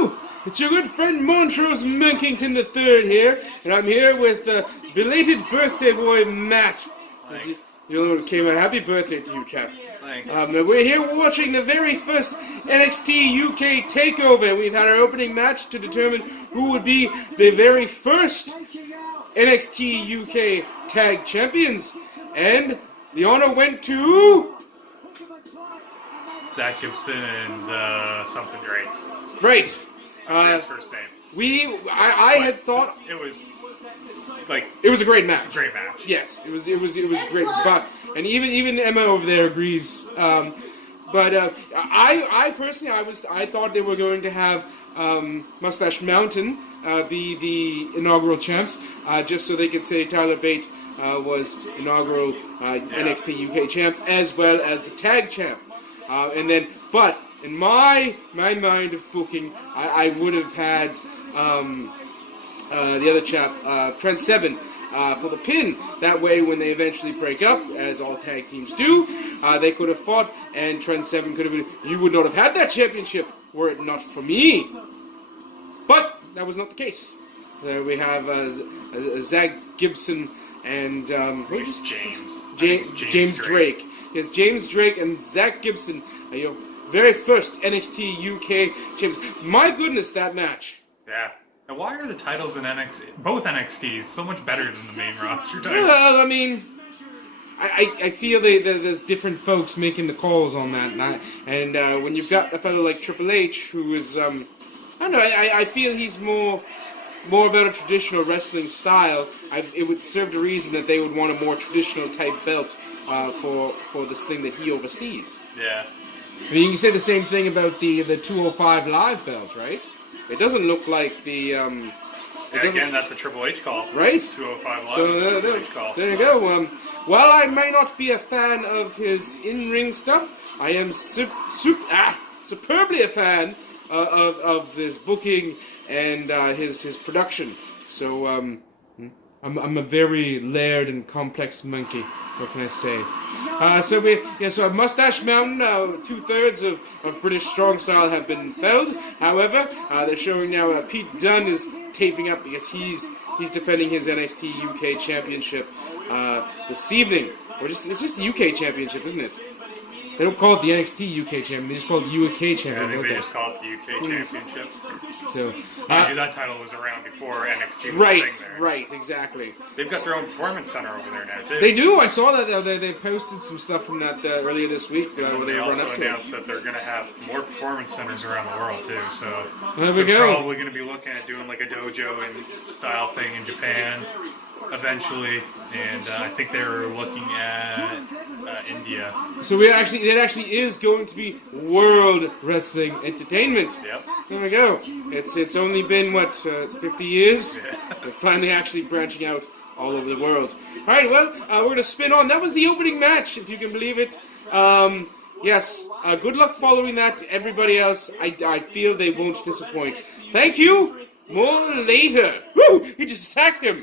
Hello! It's your good friend Montrose Monkington III here, and I'm here with belated birthday boy Matt. Thanks. You know what came out. Happy birthday to you, chap. Thanks. We're here watching the very first NXT UK Takeover. We've had our opening match to determine who would be the very first NXT UK Tag Champions, and the honor went to Zack, Gibson, and something Drake. right. That's his first name. I had thought It was like it was a great match. great match. Yes, it was great. But and even Emma over there agrees. I personally I thought they were going to have Moustache Mountain be the inaugural champs, just so they could say Tyler Bate was inaugural NXT UK champ as well as the tag champ. But in my mind of booking, I would have had the other chap, Trent Seven, for the pin. That way, when they eventually break up, as all tag teams do, they could have fought, and Trent Seven could have been. You would not have had that championship were it not for me. But that was not the case. There we have Zack, Gibson, and James Drake. Yes, James Drake and Zack Gibson are your very first NXT UK champions. My goodness, that match. Yeah. And why are the titles in both NXTs so much better than the main roster titles? Well, I mean, I feel there's different folks making the calls on that, and when you've got a fellow like Triple H, who is, I don't know, I feel he's more about a traditional wrestling style. It would serve the reason that they would want a more traditional type belt for this thing that he oversees. Yeah. I mean, you can say the same thing about the 205 Live belt, right? It doesn't look like the... again, that's a Triple H call. Right? 205 Live So is a Triple H call. there you go. While I may not be a fan of his in-ring stuff, I am superbly a fan of his booking and his production. So I'm a very layered and complex monkey. What can I say? So Moustache Mountain, 2/3 of British Strong Style have been felled. However, they're showing now Pete Dunne is taping up because he's defending his NXT UK Championship this evening. It's just the UK Championship, isn't it? They don't call it the NXT UK Champion, they just call it the UK Champion. Yeah, I think they just call it the UK Championship. So, That title was around before NXT was right, a thing there. right, exactly. They've got their own performance center over there now, too. They do. I saw that they posted some stuff from that earlier this week. Where And they they run also up to announced that they're going to have more performance centers around the world, too. So There we they're go. probably going to be looking at doing like a dojo and style thing in Japan eventually. And I think they're looking at India. So it actually is going to be World Wrestling Entertainment. Yep. There we go. It's only been 50 years. Yeah. We're finally actually branching out all over the world. All right, well, we're gonna spin on. That was the opening match, if you can believe it. Yes. Good luck following that. Everybody else, I feel they won't disappoint. Thank you. More later. Woo! He just attacked him.